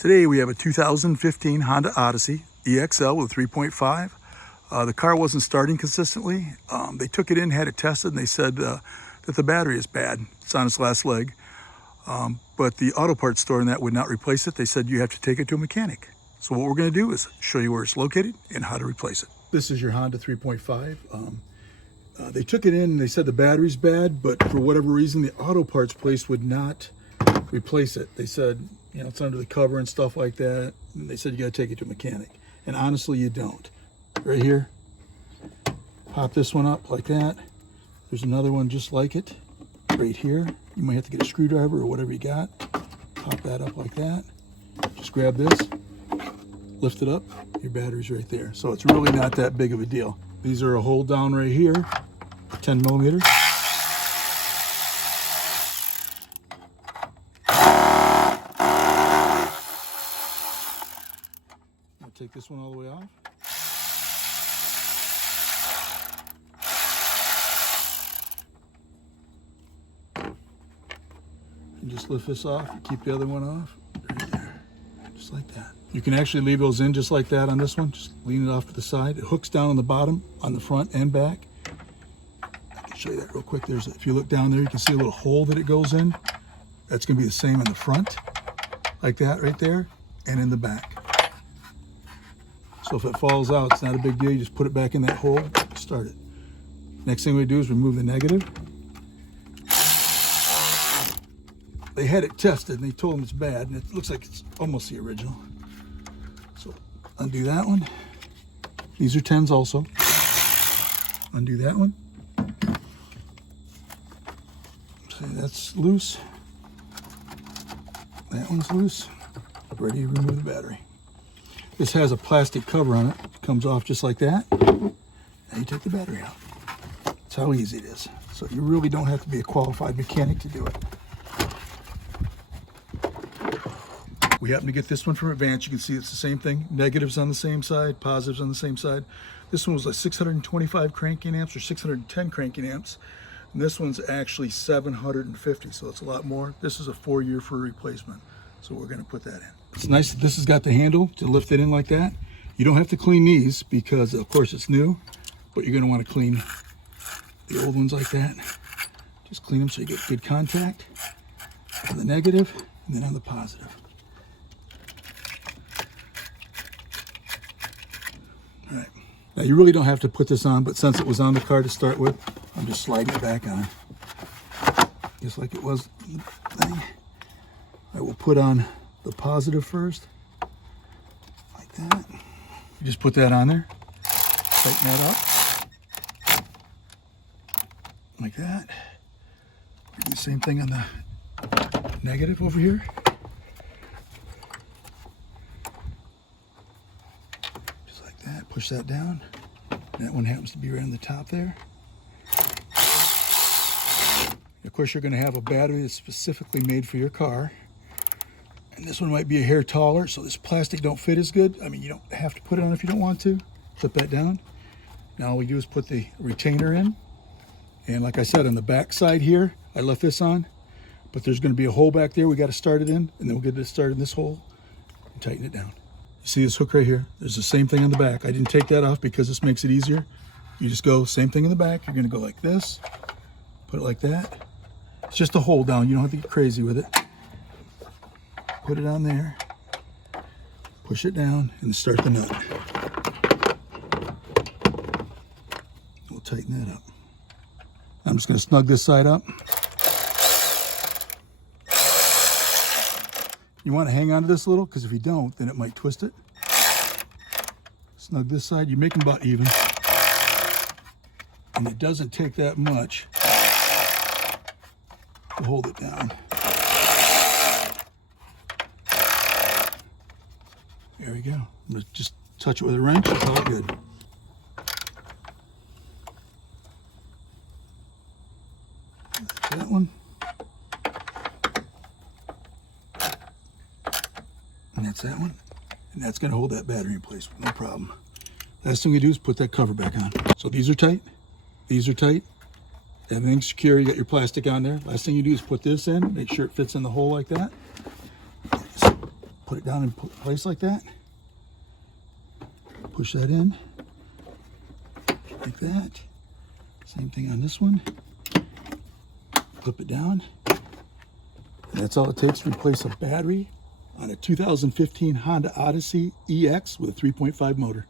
Today we have a 2015 Honda Odyssey EXL with 3.5. The car wasn't starting consistently. They took it in, had it tested, and they said that the battery is bad. It's on its last leg. But the auto parts store in that would not replace it. They said you have to take it to a mechanic. So what we're going to do is show you where it's located and how to replace it. This is your Honda 3.5. They took it in and they said the battery's bad, but for whatever reason, the auto parts place would not replace it. They said, you know, it's under the cover and stuff like that. And they said you got to take it to a mechanic. And honestly, you don't. Right here, pop this one up like that. There's another one just like it right here. You might have to get a screwdriver or whatever you got. Pop that up like that. Just grab this, lift it up, your battery's right there. So it's really not that big of a deal. These are a hold down right here, 10 millimeters. I'll take this one all the way off. And just lift this off and keep the other one off. Right there, just like that. You can actually leave those in just like that on this one. Just lean it off to the side. It hooks down on the bottom, on the front and back. I can show you that real quick. If you look down there, you can see a little hole that it goes in. That's gonna be the same in the front, like that right there, and in the back. So if it falls out, it's not a big deal. You just put it back in that hole, start it. Next thing we do is remove the negative. They had it tested and they told them it's bad, and it looks like it's almost the original. So undo that one. These are 10s also. Undo that one. See, that's loose. That one's loose. Ready to remove the battery. This has a plastic cover on it. It comes off just like that. Now you take the battery out. That's how easy it is. So you really don't have to be a qualified mechanic to do it. We happen to get this one from Advance. You can see it's the same thing. Negatives on the same side, positives on the same side. This one was like 625 cranking amps or 610 cranking amps. And this one's actually 750, so it's a lot more. This is a 4-year for replacement. So we're gonna put that in. It's nice that this has got the handle to lift it in like that. You don't have to clean these because of course it's new, but you're gonna wanna clean the old ones like that. Just clean them so you get good contact on the negative and then on the positive. All right. Now you really don't have to put this on, but since it was on the car to start with, I'm just sliding it back on. Just like it was the thing. I will put on the positive first, like that. You just put that on there, tighten that up, like that. Do the same thing on the negative over here. Push that down. That one happens to be right on the top there. Of course, you're going to have a battery that's specifically made for your car. And this one might be a hair taller, so this plastic don't fit as good. I mean, you don't have to put it on if you don't want to. Flip that down. Now all we do is put the retainer in. And like I said, on the back side here, I left this on. But there's going to be a hole back there we got to start it in. And then we'll get it started in this hole and tighten it down. You see this hook right here? There's the same thing on the back. I didn't take that off because this makes it easier. You just go, same thing in the back. You're gonna go like this, put it like that. It's just a hold down. You don't have to get crazy with it. Put it on there, push it down, and start the nut. We'll tighten that up. I'm just gonna snug this side up. You want to hang on to this a little, because if you don't, then it might twist it. Snug this side. You make them about even. And it doesn't take that much to hold it down. There we go. I'm going to just touch it with a wrench and call it good. That's that one. And that's that one. And that's going to hold that battery in place, no problem. Last thing we do is put that cover back on. So these are tight. These are tight. Everything's secure. You got your plastic on there. Last thing you do is put this in. Make sure it fits in the hole like that. Just put it down in place like that. Push that in like that. Same thing on this one. Clip it down. And that's all it takes to replace a battery on a 2015 Honda Odyssey EX with a 3.5 motor.